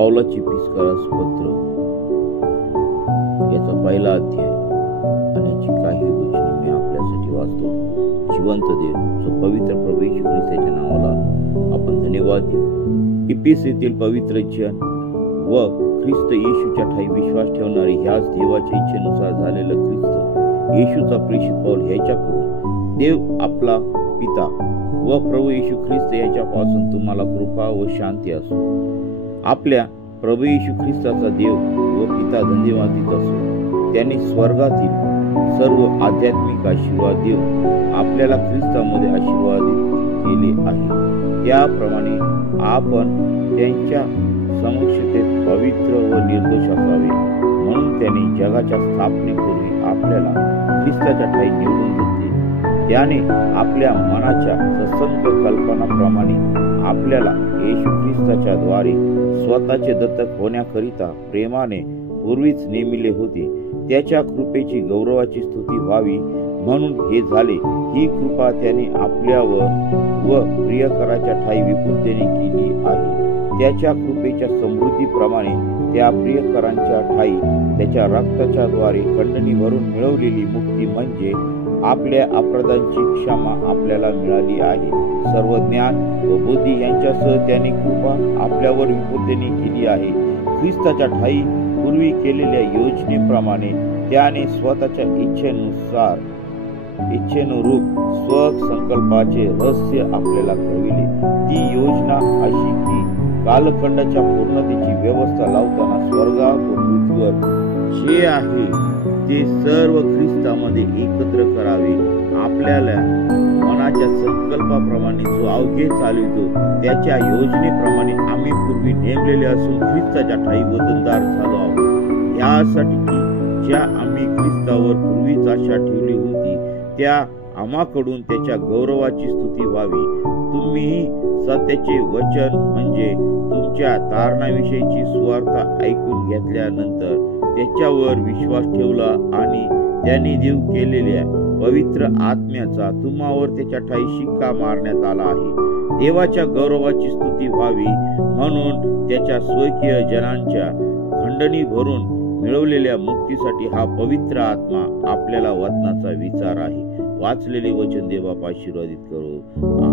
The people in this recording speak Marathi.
पावलाची पिस्कारास पत्र याचा पहिला अध्याय आणि याची काही वचने मी आपल्यासाठी वाचतो. जिवंत देव, जो पवित्र प्रभू येशू ख्रिस्ताच्या नावाला आपण धन्यवाद देऊ. इफिसीतील पवित्र जन व ख्रिस्त येशूच्या ठाई विश्वास ठेवणारे ह्याच देवाच्या इच्छेनुसार झालेलं ख्रिस्त येशूचा प्रेषित पाऊल ह्याच्याकडून देव आपला पिता व प्रभू येशू ख्रिस्त याच्यापासून तुम्हाला कृपा व शांती असो. आपल्या प्रभू येशू ख्रिस्ताचा देव व पिता धन्यवादित असो. त्यांनी स्वर्गातील सर्व आध्यात्मिक आशीर्वाद देऊन आपल्याला ख्रिस्तामध्ये आशीर्वादित केले आहे. त्याप्रमाणे आपण त्यांच्या समक्षतेत पवित्र व निर्दोष असावे, म्हणून त्यांनी जगाच्या स्थापनेपूर्वी आपल्याला ख्रिस्ताच्या ठाई निवडून घेतले. त्याने आपल्या मनाच्या ससंग कल्पनाप्रमाणे आपल्याला येशू ख्रिस्ताच्या द्वारे स्वतःचे दत्तक होण्याकरिता प्रेमाने पूर्वीच नेमिले होते. त्याच्या कृपेची गौरवाची स्तुती व्हावी म्हणून हे झाले. ही कृपा त्याने आपल्यावर व प्रियकराच्या ठाई विपुलतेने केली आहे. त्याच्या कृपेच्या समृद्धीप्रमाणे त्या प्रियकरांच्या ठाई त्याच्या रक्ताच्या द्वारे खंडणी भरून मिळवलेली मुक्ती म्हणजे आपल्या अपराधांची क्षमा आपल्याला मिळाली आहे. सर्व ज्ञान व बुद्धी यांच्यासह त्याने कृपा आपल्यावर विपुलतेने केली आहे. ख्रिस्ताच्या ठाई पूर्वी केलेल्या योजनेप्रमाणे त्याने स्वतःच्या इच्छेनुरूप स्वसंकल्पाचे रहस्य आपल्याला कळविले. ती योजना अशी की कालखंडाच्या पूर्णतेची व्यवस्था लावताना स्वर्गात व पृथ्वीवर जे आहे ते सर्व ख्रिस्तामध्ये एकत्र करावे. आपल्याला मनाच्या संकल्पाप्रमाणे जो अवघे चालवितो त्याच्या योजनेप्रमाणे आम्ही पूर्वी नेमलेले असून ख्रिस्ताच्या ठाई वतनदार झालो आहोत. यासाठी की ज्या आम्ही ख्रिस्तावर पूर्वीच आशा ठेवली होती त्या आम्हाकडून त्याच्या गौरवाची स्तुती व्हावी. तुम्ही सत्याचे वचन म्हणजे तुमच्या तारणाविषयीची सुवार्ता ऐकून घेतल्यानंतर त्याच्यावर विश्वास ठेवला आणि त्याने देव केलेल्या पवित्र आत्म्याचा तुम्हावर त्याच्या ठाई शिक्का मारण्यात आला आहे. देवाच्या गौरवाची स्तुती व्हावी म्हणून त्याच्या स्वकीय जनांच्या खंडणी भरून मिळवलेल्या मुक्तीसाठी हा पवित्र आत्मा आपल्याला वचनाचा विचार आहे. वाचलेले वचन देव बाप आशीर्वादित करो.